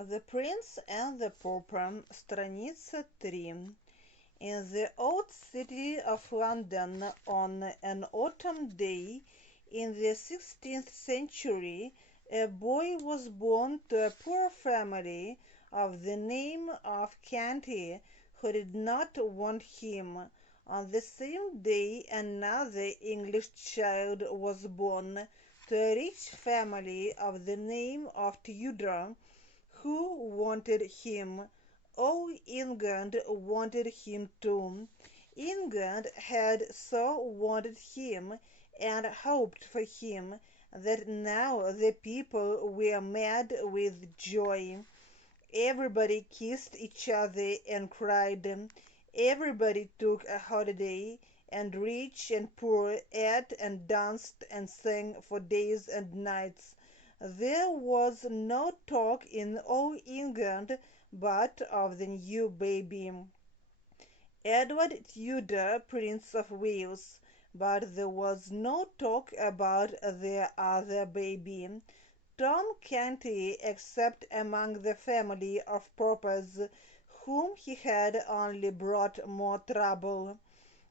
The Prince and the Pauper, страница 3. In the old city of London, on an autumn day in the 16th century, a boy was born to a poor family of the name of Canty, who did not want him. On the same day, another English child was born to a rich family of the name of Tudor, who wanted him. All England wanted him too. England had so wanted him and hoped for him that now the people were mad with joy. Everybody kissed each other and cried. Everybody took a holiday, and rich and poor ate and danced and sang for days and nights. There was no talk in all England but of the new baby, Edward Tudor, Prince of Wales, but there was no talk about the other baby, Tom Canty, except among the family of paupers, whom he had only brought more trouble.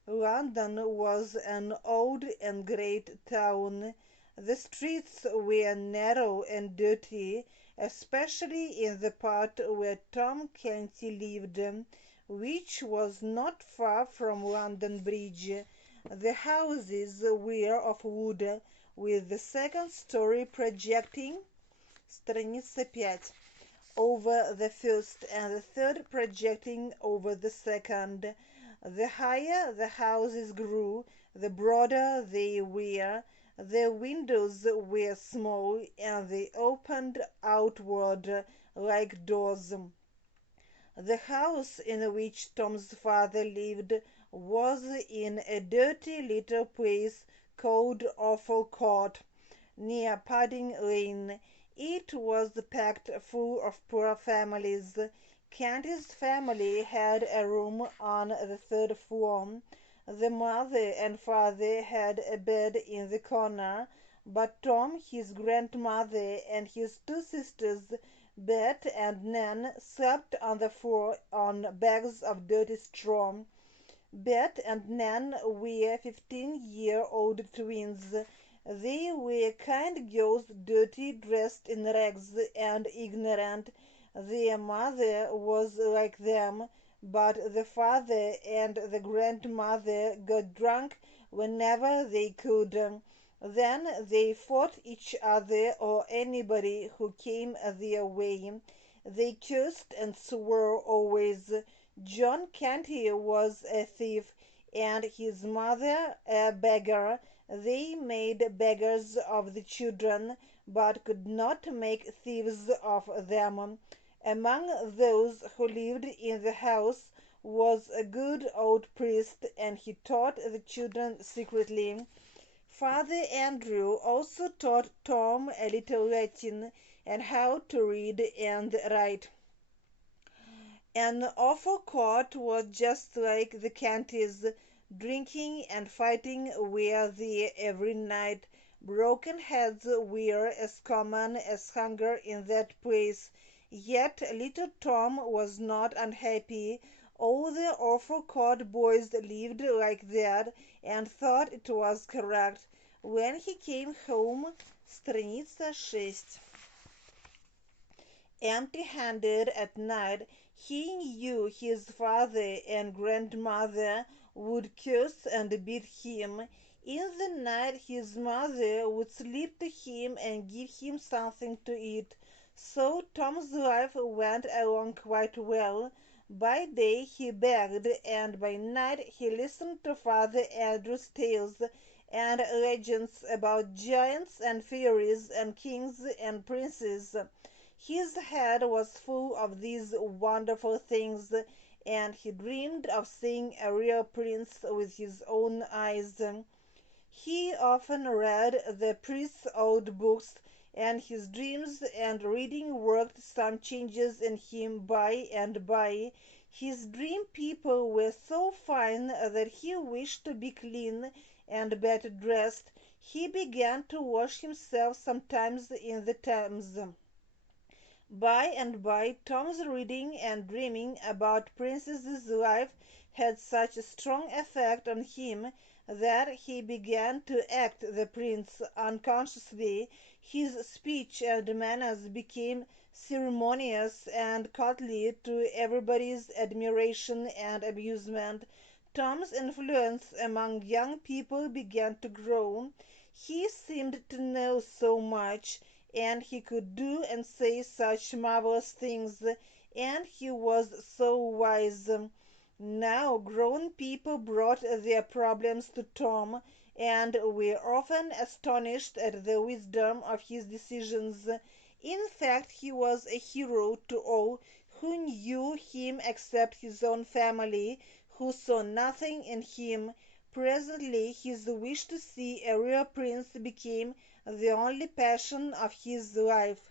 London was an old and great town. The streets were narrow and dirty, especially in the part where Tom Canty lived, which was not far from London Bridge. The houses were of wood, with the second story projecting, страница 5, over the first, and the third projecting over the second. The higher the houses grew, the broader they were. The windows were small, and they opened outward like doors. The house in which Tom's father lived was in a dirty little place called Awful Court, near Pudding Lane. It was packed full of poor families. Canty's family had a room on the third floor. The mother and father had a bed in the corner, but Tom, his grandmother, and his two sisters, Bet and Nan, slept on the floor on bags of dirty straw. Bet and Nan were 15-year-old twins. They were kind girls, dirty, dressed in rags, and ignorant. Their mother was like them, but the father and the grandmother got drunk whenever they could. Then they fought each other or anybody who came their way. They cursed and swore always. John Canty was a thief, and his mother a beggar. They made beggars of the children, but could not make thieves of them. Among those who lived in the house was a good old priest, and he taught the children secretly. Father Andrew also taught Tom a little Latin and how to read and write. An awful court was just like the Cantys. Drinking and fighting were there every night. Broken heads were as common as hunger in that place. Yet little Tom was not unhappy. All the awful court boys lived like that and thought it was correct. When he came home, страница 6, empty-handed at night, he knew his father and grandmother would curse and beat him. In the night his mother would sleep to him and give him something to eat. So Tom's life went along quite well. By day he begged, and by night he listened to Father Andrew's tales and legends about giants and fairies and kings and princes. His head was full of these wonderful things, and he dreamed of seeing a real prince with his own eyes. He often read the priest's old books, and his dreams and reading worked some changes in him by and by. His dream people were so fine that he wished to be clean and better dressed. He began to wash himself sometimes in the Thames. By and by, Tom's reading and dreaming about Princess's life had such a strong effect on him that he began to act the prince unconsciously. His speech and manners became ceremonious and courtly, to everybody's admiration and amusement. Tom's influence among young people began to grow. He seemed to know so much, and he could do and say such marvelous things, and he was so wise. Now grown people brought their problems to Tom, and were often astonished at the wisdom of his decisions. In fact, he was a hero to all who knew him except his own family, who saw nothing in him. Presently his wish to see a real prince became the only passion of his life.